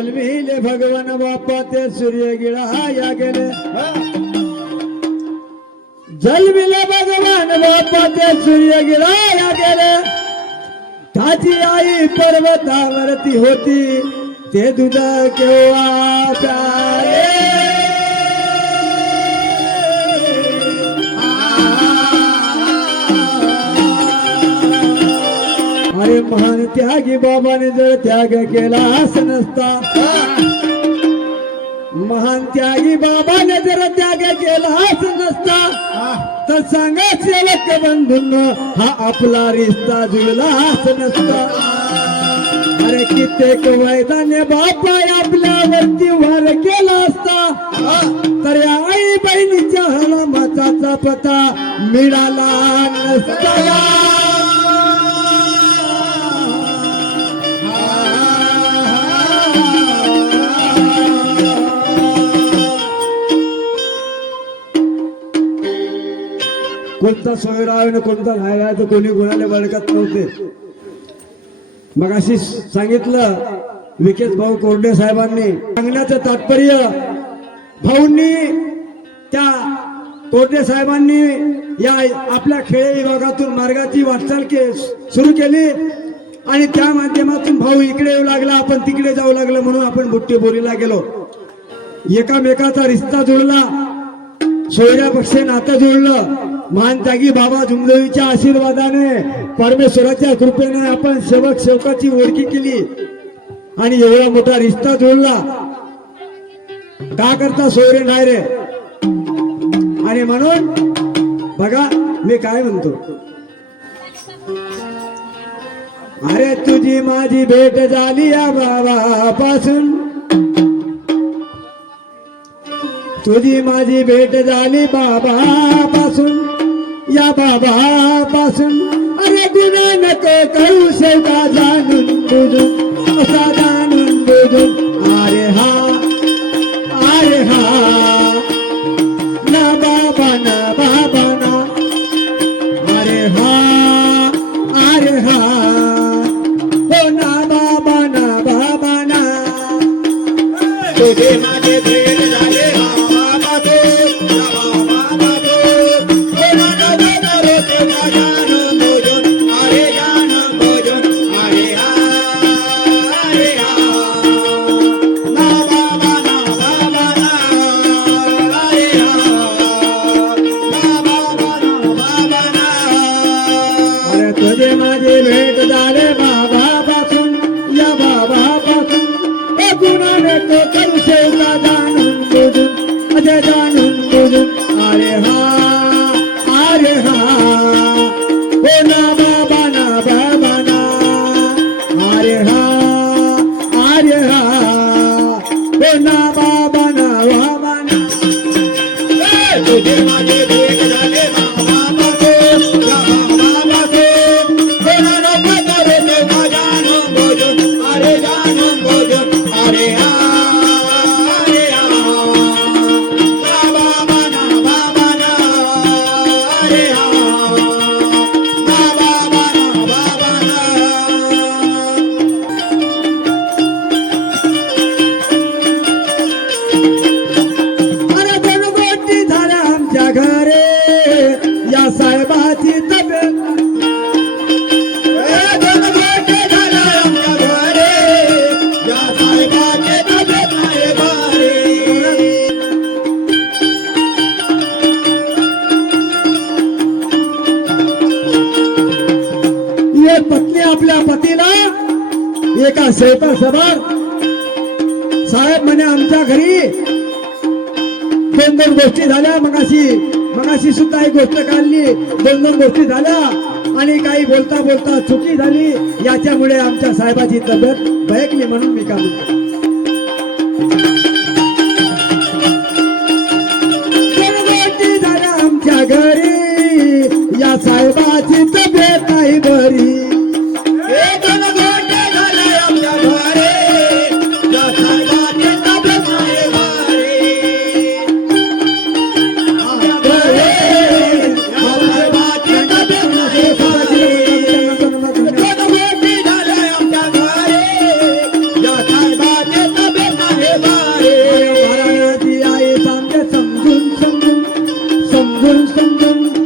जन्मिले भगवान बाप्पा ते सूर्य गिळाया गेले. जन्मिले भगवान बाप्पा ते सूर्य गिळाया गेले. त्याची आई पर्वतावरती होती ते दूध केव्हा त्यागी बाबाने जर त्याग केला नसता. महान त्यागी बाबाने जर त्याग केला नसता. तर सांगा सेवक बंधून हा आपला रिश्ता जुळला असं नसता. अरे कित्येक वैदाने बापा आपल्यावरती वार केला असता. तर या आई बहिणीच्या हलामाचा पता मिळाला नसता. कोणता सोयरा आहे ना कोणता राहिला आहे तर कोणी गुणाले बळकत नव्हते. मग अशी सांगितलं विकेश भाऊ कोरडे साहेबांनी सांगण्याचं तात्पर्य भाऊंनी त्या कोरडे साहेबांनी या आपल्या खेळ विभागातून मार्गाची वाटचाल के सुरू केली आणि त्या माध्यमातून भाऊ इकडे येऊ लागला आपण तिकडे जाऊ लागलं म्हणून आपण बुट्टी बोरीला गेलो. एकामेकाचा रिश्ता जुळला सोयऱ्या पक्षे नातं जुळलं मानतागी त्यागी बाबा जुमदेवीच्या आशीर्वादाने परमेश्वराच्या कृपेने आपण सेवक सेवकाची ओळखी केली. आणि एवढा मोठा रिश्ता जुळला. का करता सोयरे नाही रे? आणि म्हणून बघा मी काय म्हणतो? अरे तुझी माझी भेट झाली या बाबापासून. तुझी माझी भेट झाली बाबा पासून या बाबापासून अरे गुन्हा नको करू शेवटा जाणून बुजून असा जाणून बुजून अरे हा अरे हा. ना बाबा ना बाबा ना. अरे हा अरे हा. हो ना बाबा ना बाबा ना. तुझे माझे गुणाने तो करू शेवला जाणून बुजून अजय जाणून बुजून अरे हा अरे हा हो ना बाबा ना बाबा ना अरे हा पत्नी आपल्या पतीला एका शेतासमोर साहेब म्हणे आमच्या घरी दोन दोन गोष्टी झाल्या मगाशी मगाशी सुद्धा एक गोष्ट काढली. दोन दोन गोष्टी झाल्या. आणि काही बोलता बोलता चुकी झाली. याच्यामुळे आमच्या साहेबाची तब्येत बयकली म्हणून मी काम Dum dum dum.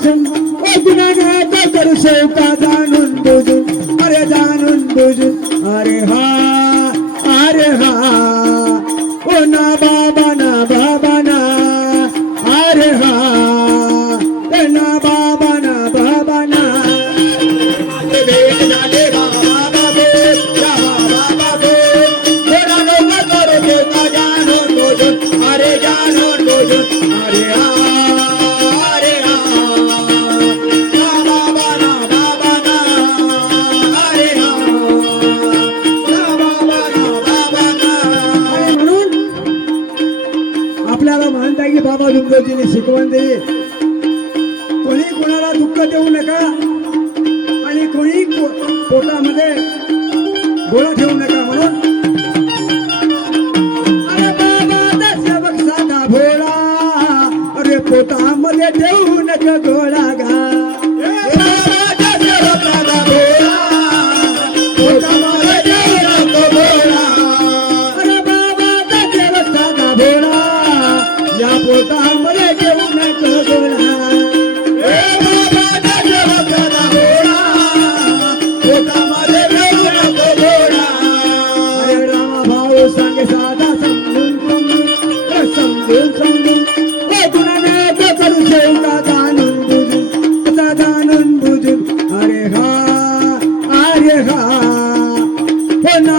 విశ్వాసం వదినగాక తరుసేత దానుంబుదు అరే దానుంబుదు అరే హా అరే హా ఓ నా బాబా నా బాబా आपल्याला म्हणता की बाबा दुर्गवतीने शिकवण दिली कोणी कोणाला दुःख देऊ नका. आणि कोणी पोटामध्ये गोळा ठेवू नका म्हणून. पोटामध्ये ठेवू नका गोळा घा ना हे ना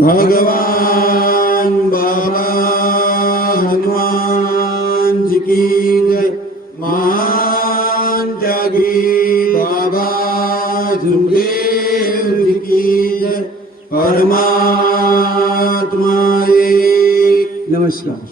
भगवान बाबा हनुमान जी की जय। महान त्यागी बाबा जुगदेव जी की जय। परमात्मा नमस्कार।